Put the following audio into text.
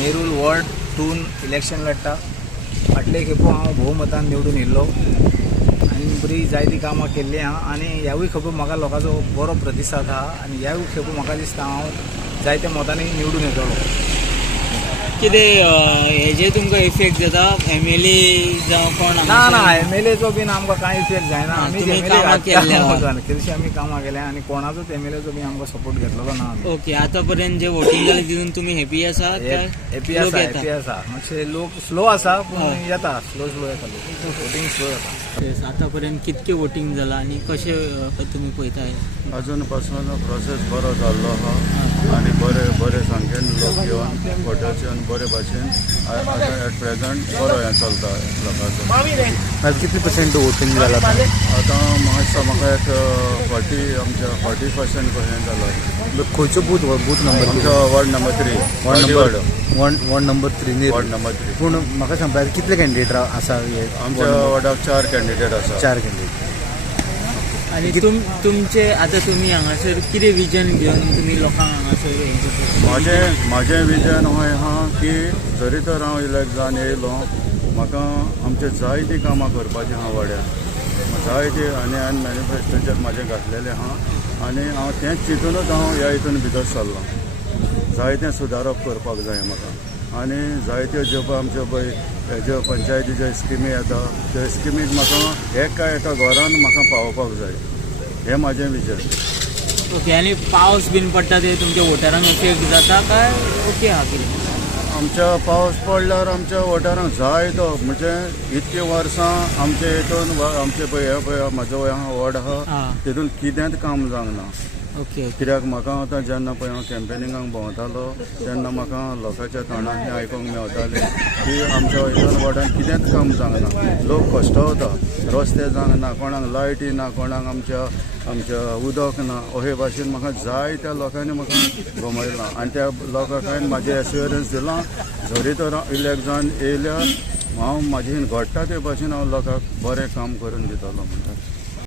नेरूल वॉर्ड 2 इलेक्शन लढटा. फाटले खेपो हांव भोवमतान निवडून येयल्लो आनी बरी जायतीं कामां केल्लीं आहा आनी ह्यावूय खेपो म्हाका लोकांचो बरो प्रतिसाद आहा आनी ह्यावूय खेपो म्हाका दिसता हांव जायत्या मतांनी निवडून येतलो. कितें हेजे तुमकां इफेक्ट जाता MLA जावं कोण ना MLAचो बीन आमकां कांय इफेक्ट जायना. आमी कामां केल्ल्या कितलींशीं आमी कामां केल्या आनी कोणाचोच MLAचो बी आमकां सपोर्ट घेतलेलो ना. ओके, आतां पर्यंत जे वोटींग जालें तितून तुमी हॅपी आसा? हॅपी आसा मातशे लोक स्लो आसा पूण येता, स्लो येता लोक, वोटींग स्लो येता. आतां पर्यंत कितके वोटींग जाला आनी कशें तुमी पळयताय? अजून पासून प्रोसेस बरो जाल्लो आहा आनी बरे संख्येन लोक येवन वोटाचे बरे भाशेन एट प्रेझंट बरो हें चलता लोकांचो. कितले पर्सेंट वोटींग जाला आतां म्हाका एक 40% कशें जालो. खंयचो बूथ नंबर? आमचो ward number 3 ward number 3 ward number 3. पूण म्हाका सांगता कितले कॅन्डिडेट आसा? आमच्या वॉर्डाक 4 कॅन्डिडेट आसा. 4 कॅन्डिडेट. आनी तुमचे आतां तुमी हांगासर कितें विजन घेवन तुमी लोकांक हांगासर म्हाजें विजन हो आहा की जरी तर हांव इलेक्ट जावन येयलो म्हाका आमचे जायतीं कामां करपाचीं आहा वाड्यार, जायती आनी हांवें मॅनिफेस्टोचेर म्हाजें घातलेलें आहा आनी हांव तेंच चिंतूनच हांव ह्या हितून भितर सरलो. जायतें सुदारप करपाक जाय म्हाका आनी जायत्यो ज्यो पळय आमच्यो पळय हेज्यो पंचायतीच्यो स्किमी येता त्यो स्किमीक म्हाका एका घरान म्हाका पावोवपाक जाय. हें म्हाजें विजन. ओके, आनी पावस बीन पडटा ते तुमच्या वोटरांक इफेक्ट जाता काय ओके आहा कितें? आमच्या पावस पडल्यार आमच्या वोटरांक जायतो म्हणजे इतके वर्सां आमचे हितून आमचे पळय हे पळय म्हाजो वॉर्ड आहा तितून कितेंच काम जावंक ना. ओके, कित्याक म्हाका आतां जेन्ना पळय हांव कॅम्पेनिंगाक भोंवतालो तेन्ना म्हाका लोकांच्या तोंडांतल्यान आयकूंक मेवतालें की आमच्या हितून वॉर्डान कितेंच काम जावंक ना. लोक कश्टवता, रस्ते जावंक ना, कोणाक लायटी ना, कोणाक आमच्या उदक ना, अशे भाशेन म्हाका जायत्या लोकांनी म्हाका घुमयलां आनी त्या लोकांक हांवें म्हाजें एश्युरन्स दिलां जरी तर इलेक्ट जावन येयल्यार हांव म्हाजेन घडटा ते भाशेन हांव लोकांक बरें काम करून दितलो म्हणटा.